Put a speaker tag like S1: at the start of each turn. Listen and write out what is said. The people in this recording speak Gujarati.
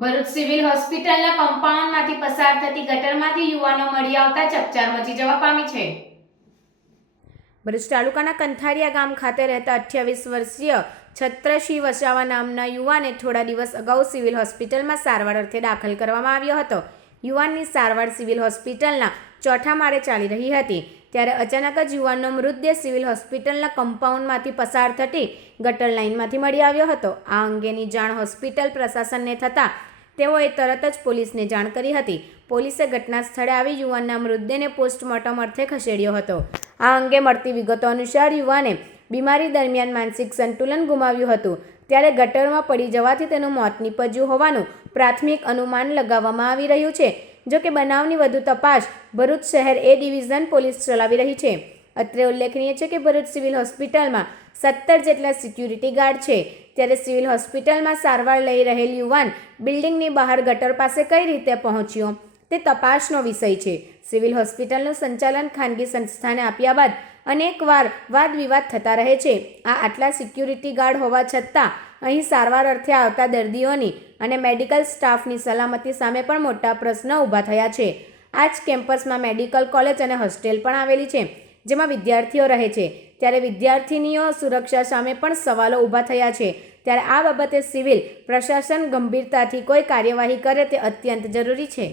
S1: ભરૂચ સિવિલ હોસ્પિટલના કમ્પાઉન્ડમાંથી પસાર થતી ગટરમાંથી યુવાનો મળી આવતા ચકચાર મચી જવા પામી છે. ભરૂચ તાલુકાના કંથારિયા ગામ ખાતે રહેતા અઠ્યાવીસ વર્ષીય છત્રસિંહ વસાવા નામના યુવાને થોડા દિવસ અગાઉ સિવિલ હોસ્પિટલમાં સારવાર અર્થે દાખલ કરવામાં આવ્યો હતો. યુવાનની સારવાર સિવિલ હોસ્પિટલના ચોથા માળે ચાલી રહી હતી. ત્યારે અચાનક જ યુવાનનો મૃતદેહ સિવિલ હોસ્પિટલના કમ્પાઉન્ડમાંથી પસાર થતી ગટર લાઇનમાંથી મળી આવ્યો હતો. આ અંગેની જાણ હોસ્પિટલ પ્રશાસનને થતાં તેઓએ તરત જ પોલીસને જાણ કરી હતી. પોલીસે ઘટના સ્થળે આવી યુવાનના મૃતદેહને પોસ્ટમોર્ટમ અર્થે ખસેડ્યો હતો. આ અંગે મળતી વિગતો અનુસાર યુવાને બીમારી દરમિયાન માનસિક સંતુલન ગુમાવ્યું હતું. ત્યારે ગટરમાં પડી જવાથી તેનું મોત નીપજ્યું હોવાનું પ્રાથમિક અનુમાન લગાવવામાં આવી રહ્યું છે. જો કે બનાવની વધુ તપાસ ભરૂચ શહેર એ ડિવિઝન પોલીસ ચલાવી રહી છે. અત્રે ઉલ્લેખનીય છે કે ભરૂચ સિવિલ હોસ્પિટલમાં સત્તર જેટલા સિક્યુરિટી ગાર્ડ છે. ત્યારે સિવિલ હોસ્પિટલમાં સારવાર લઈ રહેલ યુવાન બિલ્ડિંગની બહાર ગટર પાસે કઈ રીતે પહોંચ્યો તે તપાસનો વિષય છે. સિવિલ હોસ્પિટલનું સંચાલન ખાનગી સંસ્થાને આપ્યા બાદ અનેકવાર વાદ વિવાદ થતા રહે છે. આ આટલા સિક્યુરિટી ગાર્ડ હોવા છતાં અહીં સારવાર અર્થે આવતા દર્દીઓની અને મેડિકલ સ્ટાફની સલામતી સામે પણ મોટા પ્રશ્ન ઊભા થયા છે. આ જ કેમ્પસમાં મેડિકલ કોલેજ અને હોસ્ટેલ પણ આવેલી છે, જેમાં વિદ્યાર્થીઓ રહે છે. ત્યારે વિદ્યાર્થીનીઓ સુરક્ષા સામે પણ સવાલો ઊભા થયા છે. ત્યારે આ બાબતે સિવિલ પ્રશાસન ગંભીરતાથી કોઈ કાર્યવાહી કરે તે અત્યંત જરૂરી છે.